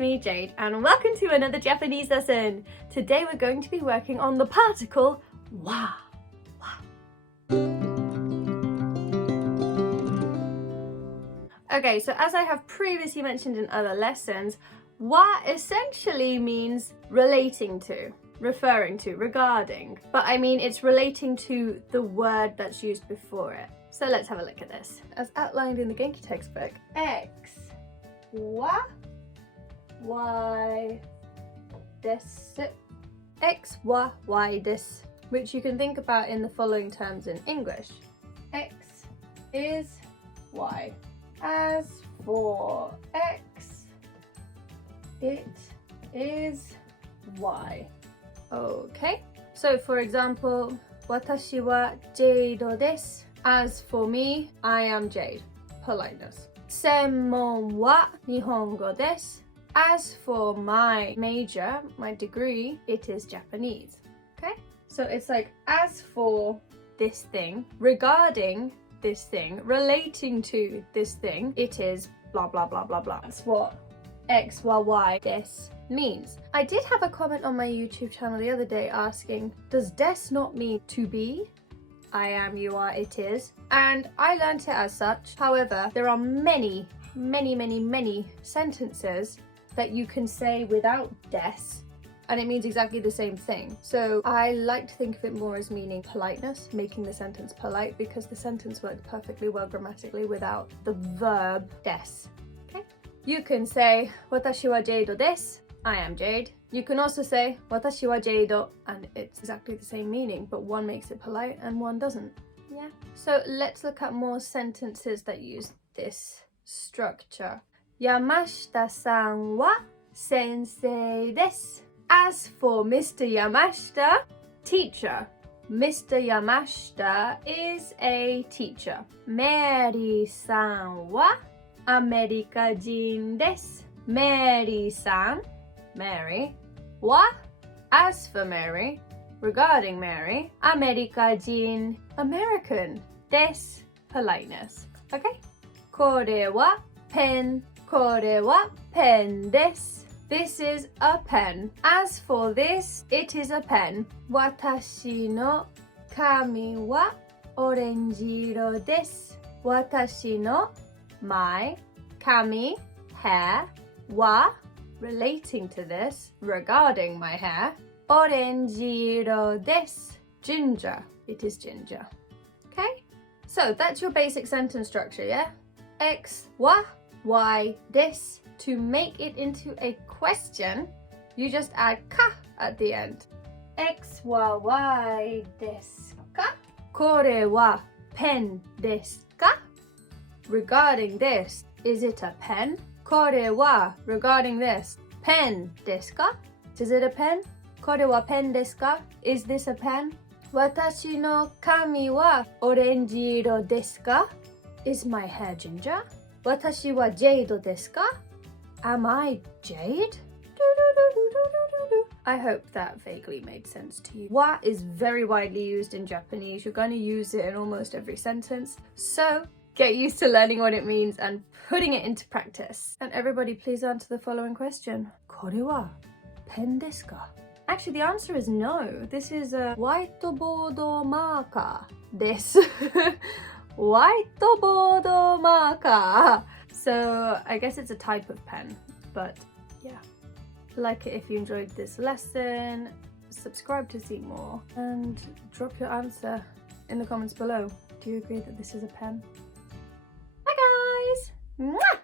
me, Jade, and welcome to another Japanese lesson. Today we're going to be working on the particle wa. Okay, so as I have previously mentioned in other lessons, wa essentially means relating to, referring to, regarding. But I mean, it's relating to the word that's used before it. So let's have a look at this. As outlined in the Genki textbook, X, wa, Y, desu. X, wa, Y, desu. Which you can think about in the following terms in English. X is Y. As for X, it is Y. Okay, so for example, watashi wa Jade desu. As for me, I am Jade. Politeness. Senmon wa Nihongo desu. As for my major, my degree, it is Japanese. Okay, so it's like as for this thing, regarding this thing, relating to this thing, it is blah blah blah blah blah. That's what X, Y, Y, des means. I did have a comment on my YouTube channel the other day asking, does des not mean to be? I am, you are, it is. And I learnt it as such. However, there are many sentences that you can say without des, and it means exactly the same thing. So I like to think of it more as meaning politeness, making the sentence polite, because the sentence works perfectly well grammatically without the verb des. Okay? You can say, watashi wa Jade desu. I am Jade. You can also say, watashi wa Jade, and it's exactly the same meaning, but one makes it polite and one doesn't. Yeah. So let's look at more sentences that use this structure. Yamashita-san wa sensei desu. As for Mr. Yamashita, teacher. Mr. Yamashita is a teacher. Mary-san wa Amerikajin desu. Mary-san, Mary, wa, as for Mary, regarding Mary, Amerikajin, American, desu, politeness. Okay? Kore wa pen, kore wa pen desu. This is a pen. As for this, it is a pen. Watashi no kami wa orenjiro desu. Watashi no, my, kami, hair, wa, relating to this, regarding my hair, orenjiro desu, ginger, it is ginger. Okay? So that's your basic sentence structure, yeah? X, wa, Y, desu. To make it into a question, you just add ka at the end. X wa Y desu ka? Kore wa pen desu ka? Regarding this, is it a pen? Kore wa, regarding this, pen desu ka? Is it a pen? Kore wa pen desu ka? Is this a pen? Watashi no kami wa orenjiro desu ka? Is my hair ginger? Watashi wa Jade desu ka? Am I Jade? I hope that vaguely made sense to you. Wa is very widely used in Japanese. You're going to use it in almost every sentence. So get used to learning what it means and putting it into practice. And everybody, please answer the following question. Kore wa pen desu ka? Actually, the answer is no. This is a whiteboard marker desu. Whiteboard marker. So I guess it's a type of pen, but yeah. Like it if you enjoyed this lesson, subscribe to see more, and drop your answer in the comments below. Do you agree that this is a pen? Bye guys! Mwah!